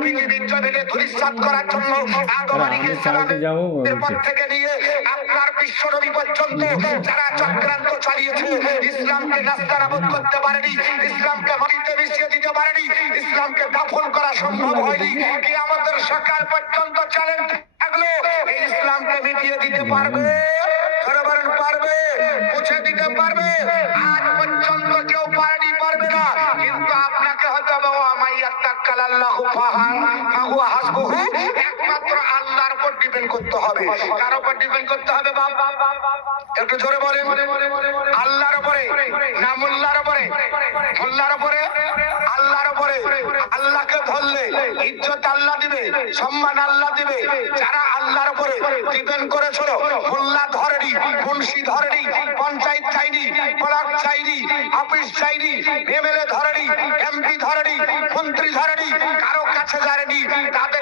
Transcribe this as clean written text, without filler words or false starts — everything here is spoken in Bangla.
বিদ্রোহীকে ধূলিসাৎ করার জন্য আদমানিকে ইসলামের পর থেকে নিয়ে আপনার বিশ্বনবী পর্যন্ত যারা চক্রান্ত চালিয়েছে, ইসলামকে নাস্তানাবুদ করতে পারেনি, ইসলামকে মাটিতে মিশিয়ে দিতে পারেনি, ইসলামকে দাফন করা সম্ভব হয়নি, কিয়ামতের সকাল পর্যন্ত চ্যালেঞ্জ থাকলো এই ইসলামকে মিটিয়ে দিতে পারবে? পারবে, মুছে দিতে পারবে? আজ পর্যন্ত কেউ পারেনি, পারবে না। কিন্তু আপনাকে হতে হবে একমাত্র আল্লাহর উপর ডিপেন্ড করতে হবে। কার উপর ডিপেন্ড করতে হবে বাবা? একটু জোরে বলেন। আল্লাহর উপরে না মোল্লার উপরে? মোল্লার উপরে, আল্লাহর উপরে। আল্লাহকে ধরলে ইজ্জত আল্লাহ দিবে, সম্মান আল্লাহ দিবে। যারা আল্লাহর উপরে ডিপেন্ড করেছিল, মোল্লা ধরেনি, মুন্সি ধরেনি, পঞ্চায়েত চাইনি, ব্লক চাইনি, অফিস চাইনি, এমএলএ ধরেনি, এমপি ধরেনি, মন্ত্রী ধরেনি, কারো কাছে যায়নি, তাদের